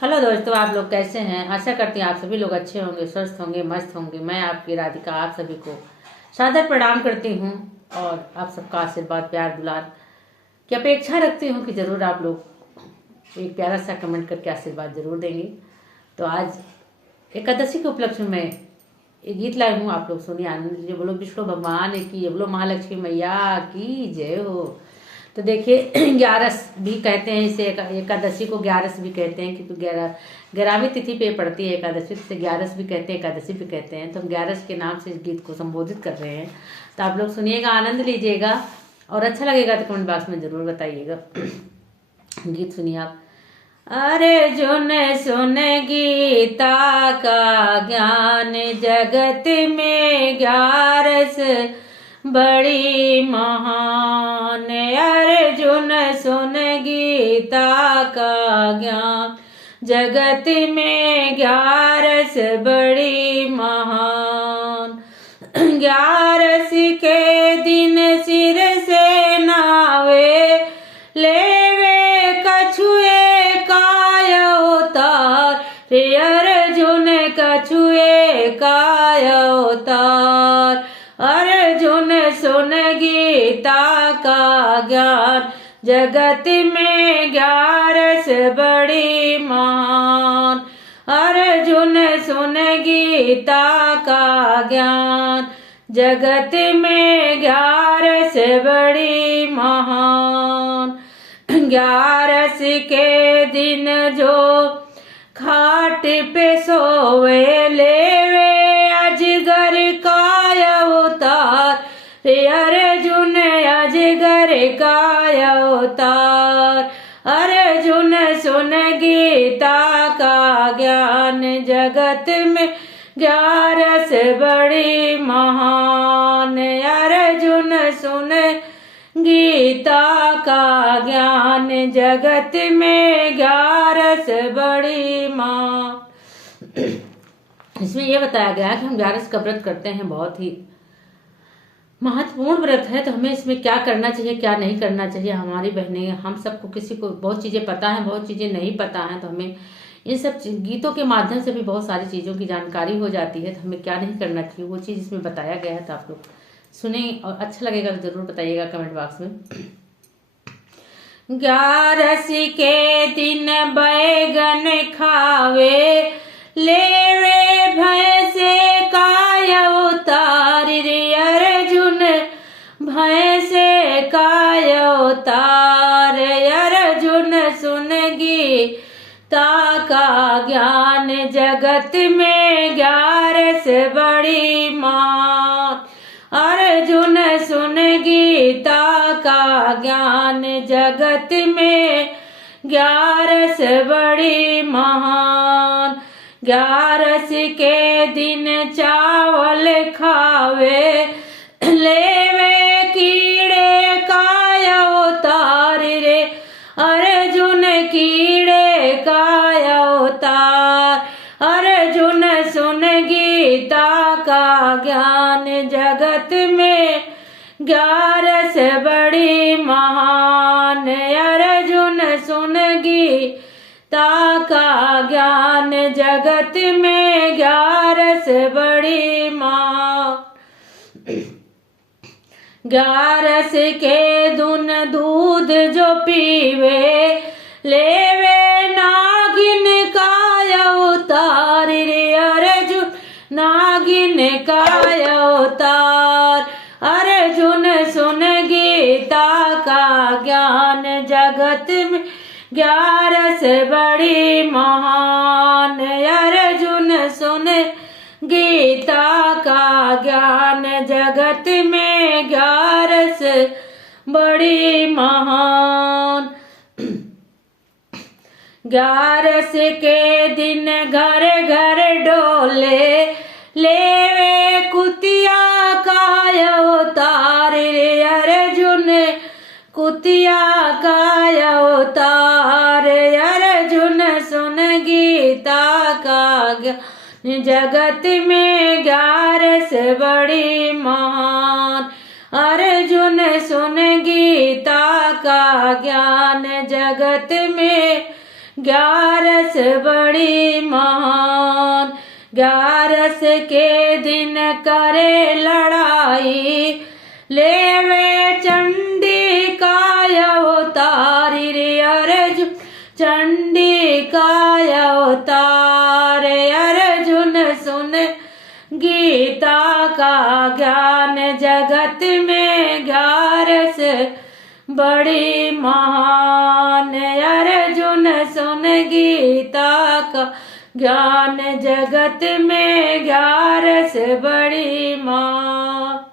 Hello दोस्तों, आप लोग कैसे हैं। आशा करती हैं आप सभी लोग अच्छे होंगे, स्वस्थ होंगे, मस्त होंगे। मैं आपकी राधिका आप सभी को सादर प्रणाम करती हूँ और आप सबका आशीर्वाद, प्यार, दुलार की अपेक्षा रखती हूँ कि ज़रूर आप लोग एक प्यारा सा कमेंट करके आशीर्वाद ज़रूर देंगे। तो आज एकादशी के उपलक्ष्य में एक गीत लाई हूँ, आप लोग सुनिए, आनंद लीजिए। बोलो विष्णु भगवान की, बोलो महालक्ष्मी मैया की जय हो। तो देखिए, ग्यारस भी कहते हैं इसे, एकादशी को ग्यारस भी कहते हैं क्योंकि 11वीं तिथि पे पड़ती है एकादशी, से ग्यारस भी कहते हैं, एकादशी भी कहते हैं। तो हम ग्यारस के नाम से इस गीत को संबोधित कर रहे हैं। तो आप लोग सुनिएगा, आनंद लीजिएगा और अच्छा लगेगा तो कमेंट बॉक्स में जरूर बताइएगा। गीत सुनिए आप। अर्जुन सुन गीता का ज्ञान, जगत में ग्यारस बड़ी महान। अर्जुन सुन गीता का ज्ञान, जगत में ग्यारस बड़ी महान। ग्यारस के दिन सिर से नावे, लेवे कछुए काय अवतार। रे अर्जुन कछुए काय अवतार। अर्जुन सुन गीता का ज्ञान, जगत में ग्यारस बड़ी महान। अर्जुन सुन गीता का ज्ञान, जगत में ग्यारस बड़ी महान। ग्यारस के दिन जो खाट पे सोवे, लेवे अजगर काय अवतार। रे अर्जुन अजगर काय अवतार। अर्जुन सुन गीता का ज्ञान, जगत में ग्यारस बड़ी महान। अर्जुन सुन गीता का ज्ञान, जगत में ग्यारस बड़ी महान। इसमें यह बताया गया कि हम ग्यारस का व्रत करते हैं, बहुत ही महत्वपूर्ण व्रत है। तो हमें इसमें क्या करना चाहिए, क्या नहीं करना चाहिए। हमारी बहनें, हम सबको, किसी को बहुत चीज़ें पता है, बहुत चीज़ें नहीं पता है। तो हमें इन सब गीतों के माध्यम से भी बहुत सारी चीज़ों की जानकारी हो जाती है। तो हमें क्या नहीं करना चाहिए, वो चीज़ इसमें बताया गया है। तो आप लोग सुने और अच्छा लगेगा तो जरूर बताइएगा कमेंट बॉक्स में। ग्यारस के दिन बैगन खावे, लेवे भैंस काय अवतार। रे अर्जुन भैंस काय अवतार। अर्जुन सुन गीता का ज्ञान, जगत में ग्यारस बड़ी महान। अर्जुन सुन गीता का ज्ञान, जगत में ग्यारस बड़ी महान। ग्यारस के दिन चावल खावे, लेवे कीड़े काय अवतार। रे अर्जुन कीड़े काय अवतार। अर्जुन सुन गीता का ज्ञान, जगत में ग्यारस बड़ी महान। अर्जुन सुन गीता का ज्ञान, जगत में ग्यारस बड़ी महान। ग्यारस के दिन दूध जो पीवे, लेवे नागिन काय अवतार। रे अर्जुन नागिन काय अवतार। अर्जुन सुन गीता का ज्ञान, जगत में ग्यारस बड़ी महान। अर्जुन सुन गीता का ज्ञान, जगत में ग्यारस बड़ी महान। ग्यारस के दिन घर घर डोले, लेवे कुतिया काय अवतार। रे अर्जुन कुतिया काय अवतार। अर्जुन सुन गीता का ज्ञान, जगत में ग्यारस बड़ी महान। अर्जुन सुन गीता का ज्ञान जगत में ग्यारस बड़ी महान। ग्यारस के दिन करे लड़ाई, लेवे चंडी का अवतारी रे अर्जुन, चंडी का अवतार। अर्जुन सुन गीता का ज्ञान, जगत में ग्यारस बड़ी महान। अर्जुन सुन गीता का ज्ञान, जगत में ग्यारस बड़ी महान।